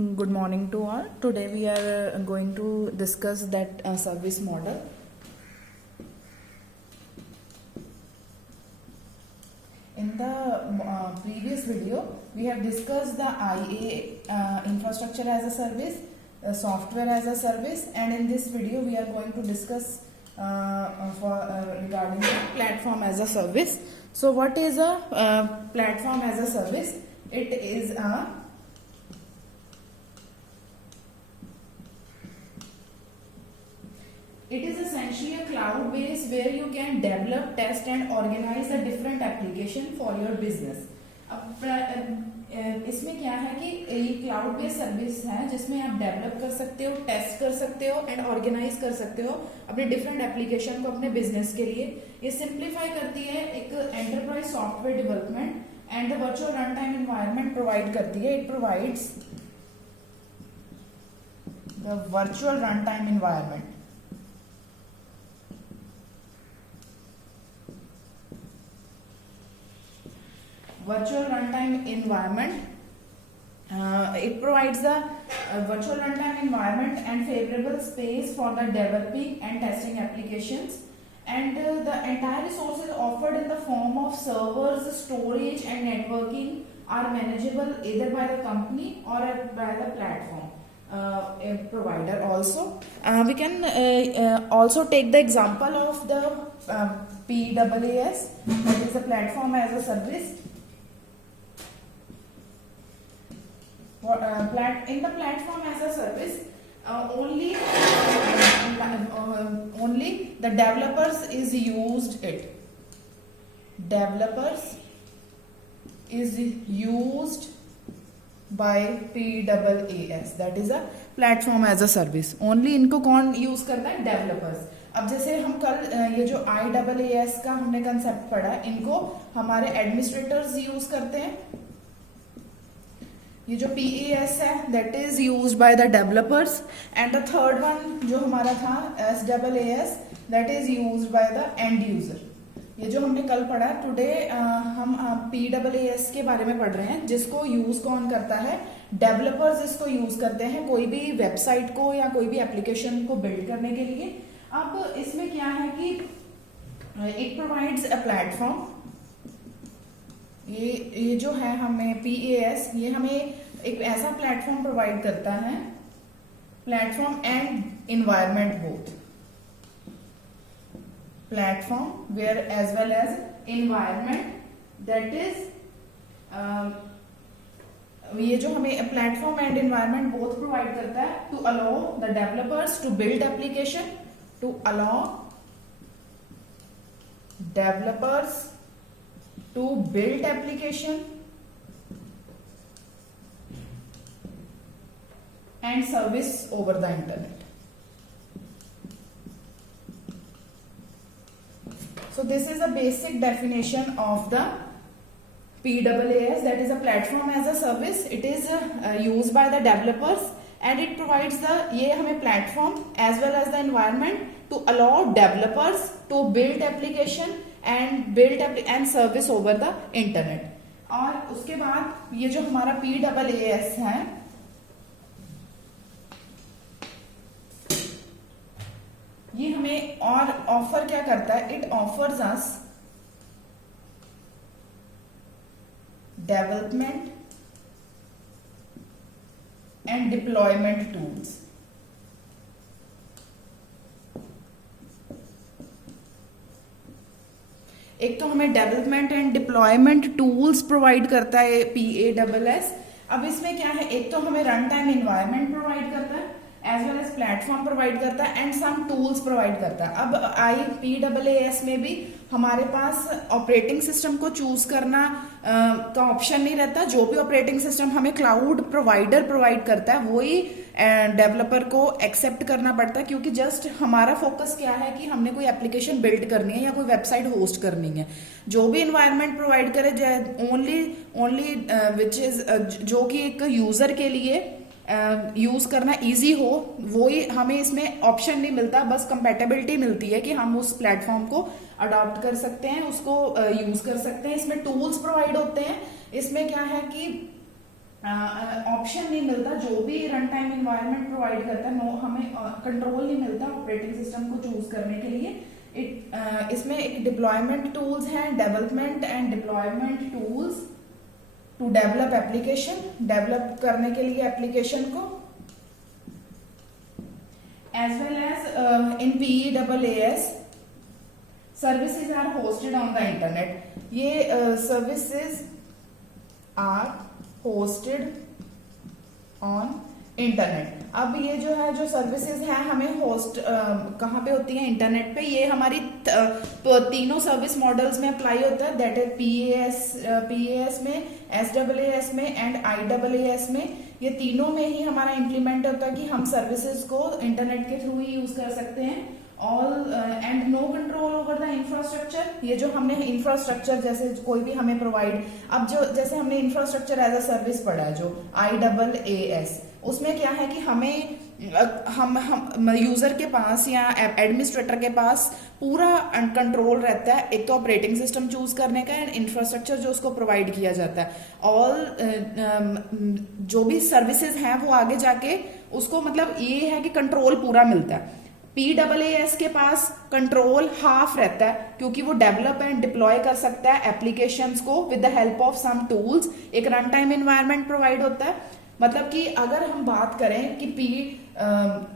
Good morning to all. Today we are going to discuss that service model. In the previous video, we have discussed the IA infrastructure as a service, software as a service, and in this video we are going to discuss regarding the platform as a service. So what is a platform as a service? It is essentially a cloud base where you can develop, test and organize a different application for your business. अब इसमें क्या है कि ये cloud based service है जिसमें आप develop कर सकते हो, टेस्ट कर सकते हो एंड ऑर्गेनाइज कर सकते हो अपने डिफरेंट एप्लीकेशन को अपने बिजनेस के लिए. ये सिंप्लीफाई करती है एक enterprise software development and the virtual run time environment provide करती है. It provides the virtual run time environment. Virtual runtime environment. It provides the virtual runtime environment and favorable space for the developing and testing applications. And the entire resources offered in the form of servers, storage, and networking are manageable either by the company or by the platform provider. Also, we can also take the example of the PaaS, that is the platform as a service. In the platform as a service, only the developers is used it. Developers is used by PaaS, that is a platform as a service. Only इनको कौन use करता है? Developers. अब जैसे हम कल ये जो IaaS का हमने कंसेप्ट पढ़ा, इनको हमारे एडमिनिस्ट्रेटर्स यूज करते हैं. ये जो PaaS है that is used by the developers and the third one जो हमारा था SaaS that is used by the end user. ये जो हमने कल पढ़ा, टुडे हम PaaS के बारे में पढ़ रहे हैं जिसको यूज कौन करता है? डेवलपर्स इसको यूज करते हैं कोई भी वेबसाइट को या कोई भी एप्लीकेशन को बिल्ड करने के लिए. अब इसमें क्या है कि इट प्रोवाइड्स अ प्लेटफॉर्म. ये जो है हमें PaaS, ये हमें एक ऐसा प्लेटफॉर्म प्रोवाइड करता है, platform and environment both. Platform where as well as environment, that is ये जो हमें platform and environment both provide करता है to allow the developers to build application, to allow developers to build application and service over the internet. So this is a basic definition of the PaaS, that is a platform as a service. It is used by the developers and it provides the ये हमें platform as well as the environment to allow developers to build application and service over the internet. और उसके बाद ये जो हमारा PaaS है, ये हमें और ऑफर क्या करता है? It offers us development and deployment tools. एक तो हमें development and deployment tools provide करता है PaaS. अब इसमें क्या है? एक तो हमें रन टाइम एनवायरनमेंट प्रोवाइड करता है as well as platform provide करता है एंड सम टूल्स प्रोवाइड करता है. अब PaaS में भी हमारे पास ऑपरेटिंग सिस्टम को चूज करना का ऑप्शन नहीं रहता. जो भी ऑपरेटिंग सिस्टम हमें क्लाउड प्रोवाइडर प्रोवाइड करता है वही डेवलपर को एक्सेप्ट करना पड़ता है, क्योंकि जस्ट हमारा फोकस क्या है कि हमने कोई एप्लीकेशन बिल्ड करनी है या कोई वेबसाइट होस्ट करनी है. जो भी एनवायरनमेंट प्रोवाइड करे ओनली विच इज जो कि एक यूजर के लिए यूज करना इजी हो, वो ही हमें इसमें ऑप्शन नहीं मिलता. बस कंपेटेबिलिटी मिलती है कि हम उस प्लेटफॉर्म को अडॉप्ट कर सकते हैं, उसको यूज कर सकते हैं. इसमें टूल्स प्रोवाइड होते हैं. इसमें क्या है कि ऑप्शन नहीं मिलता, जो भी रन टाइम इन्वायरमेंट प्रोवाइड करता है, नो हमें कंट्रोल नहीं मिलता ऑपरेटिंग सिस्टम को चूज करने के लिए। इसमें एक डिप्लॉयमेंट टूल्स हैं, development and deployment tools to develop application, develop करने के लिए एप्लीकेशन को, as well as in PEAAS services are hosted on the internet. ये services are hosted on internet. अब ये जो है, जो सर्विसेज हैं हमें होस्ट कहाँ पे होती हैं? इंटरनेट पे। ये हमारी तीनों सर्विस मॉडल्स में अप्लाई होता है, दैट इज PAS में, SAAS में एंड IAAS में। ये तीनों में ही हमारा इंप्लीमेंट होता है कि हम सर्विसेज को इंटरनेट के थ्रू ही यूज कर सकते हैं। All and no control over the infrastructure. ये जो हमने इंफ्रास्ट्रक्चर जैसे कोई भी हमें प्रोवाइड, अब जो जैसे हमने इंफ्रास्ट्रक्चर एज अ सर्विस पढ़ा है जो IAAS, उसमें क्या है कि हमें हम यूजर के पास या एडमिनिस्ट्रेटर के पास पूरा कंट्रोल रहता है, एक तो ऑपरेटिंग सिस्टम चूज करने का एंड इंफ्रास्ट्रक्चर जो उसको प्रोवाइड किया जाता है। ऑल जो भी सर्विसेज हैं वो आगे जाके उसको, मतलब ये है कि कंट्रोल पूरा मिलता है। PAAS के पास कंट्रोल हाफ रहता है, क्योंकि वो डेवलप एंड डिप्लॉय कर सकता है एप्लीकेशंस को with the help of some tools. एक रन टाइम एनवायरनमेंट प्रोवाइड होता है। मतलब कि अगर हम बात करें कि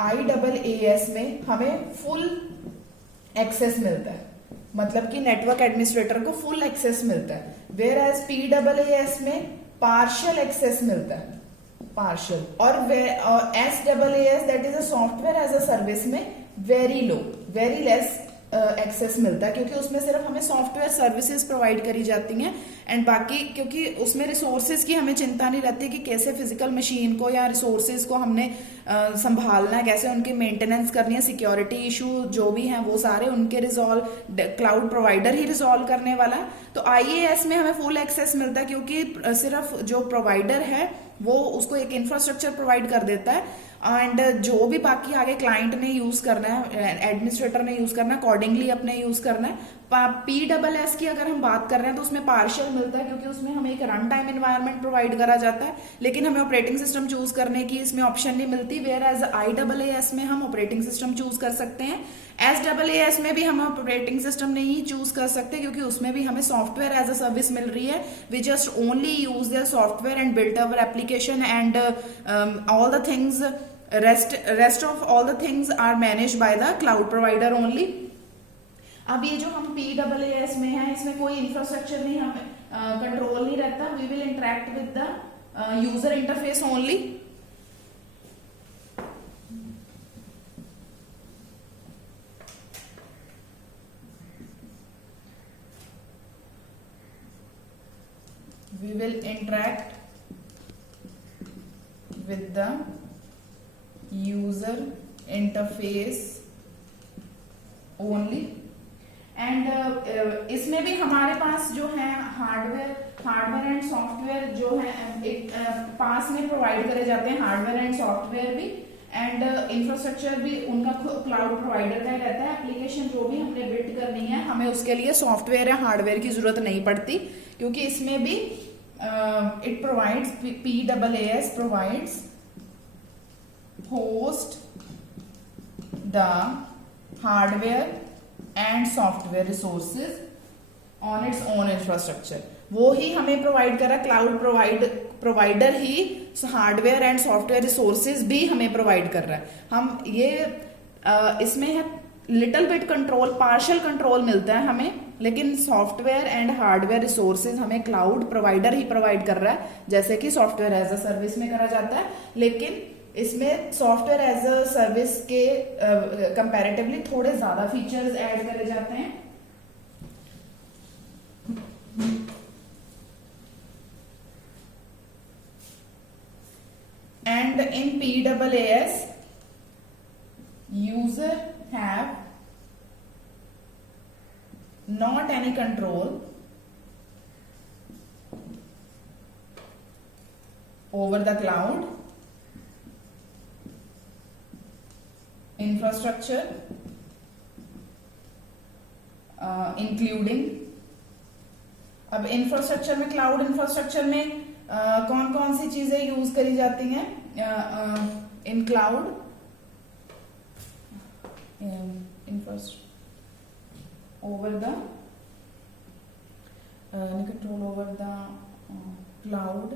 IAAS में हमें फुल एक्सेस मिलता है, मतलब कि नेटवर्क एडमिनिस्ट्रेटर को फुल एक्सेस मिलता है, वेयर एज PAAS में पार्शियल एक्सेस मिलता है, पार्शियल। और SAAS that is a software as a service में very low, very less access मिलता है, क्योंकि उसमें सिर्फ हमें सॉफ्टवेयर सर्विसेज प्रोवाइड करी जाती हैं एंड बाकी, क्योंकि उसमें रिसोर्सेज की हमें चिंता नहीं रहती कि कैसे फिजिकल मशीन को या रिसोर्सेज को हमने संभालना है, कैसे उनकी मेंटेनेंस करनी है, सिक्योरिटी इशू जो भी हैं वो सारे उनके रिजॉल्व क्लाउड प्रोवाइडर ही रिजॉल्व करने वाला है। तो IAS में हमें फुल एक्सेस मिलता है, क्योंकि सिर्फ जो प्रोवाइडर है वो उसको एक इंफ्रास्ट्रक्चर प्रोवाइड कर देता है एंड जो भी बाकी आगे क्लाइंट ने यूज करना है, एडमिनिस्ट्रेटर ने यूज करना है, अकॉर्डिंगली अपने यूज करना है। PAAS की अगर हम बात कर रहे हैं तो उसमें पार्शियल मिलता है, क्योंकि उसमें हमें एक रन टाइम एनवायरनमेंट प्रोवाइड करा जाता है, लेकिन हमें ऑपरेटिंग सिस्टम चूज करने की इसमें ऑप्शन नहीं मिलती। वेयर एज IAAS में हम ऑपरेटिंग सिस्टम चूज कर सकते हैं। SAAS में भी हम ऑपरेटिंग सिस्टम नहीं चूज कर सकते, क्योंकि उसमें भी हमें सॉफ्टवेयर एज अ सर्विस मिल रही है। We just only use their software and build our application and all the things, rest of all the things are managed by the cloud provider only। अब ये जो हम PAAS में है, इसमें कोई इंफ्रास्ट्रक्चर नहीं, हमें कंट्रोल नहीं रहता। We will interact with the user interface only. We will interact with the user interface only and इसमें भी हमारे पास जो है हार्डवेयर एंड सॉफ्टवेयर जो है एक पास में प्रोवाइड करे जाते हैं, हार्डवेयर एंड सॉफ्टवेयर भी एंड इंफ्रास्ट्रक्चर भी उनका क्लाउड प्रोवाइडर का ही रहता है। एप्लीकेशन जो भी हमने बिल्ड करनी है हमें उसके लिए सॉफ्टवेयर या हार्डवेयर की जरूरत नहीं पड़ती, क्योंकि इसमें भी it provides, PAAS provides host the hardware and software resources on its own infrastructure। वो ही हमें प्रोवाइड कर रहा है, cloud provider he hardware and software resources भी हमें प्रोवाइड कर रहा है। हम ये इसमें है little bit control, partial control मिलता है हमें, लेकिन सॉफ्टवेयर एंड हार्डवेयर रिसोर्सेज हमें क्लाउड प्रोवाइडर ही प्रोवाइड कर रहा है, जैसे कि सॉफ्टवेयर एज अ सर्विस में करा जाता है। लेकिन इसमें सॉफ्टवेयर एज अ सर्विस के कंपैरेटिवली थोड़े ज्यादा फीचर्स ऐड करे जाते हैं। And in PAAS user have not any control over the cloud infrastructure including, अब इंफ्रास्ट्रक्चर में, क्लाउड इंफ्रास्ट्रक्चर में कौन कौन सी चीजें यूज करी जाती हैं in cloud? In first over the control over the cloud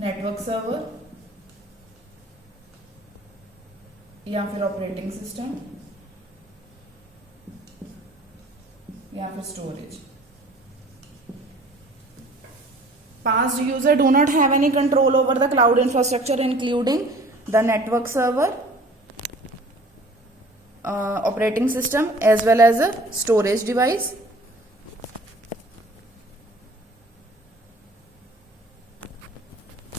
network server या फिर ऑपरेटिंग सिस्टम या फिर storage. Past user do not have any control over the cloud infrastructure including the network server, operating system as well as a storage device.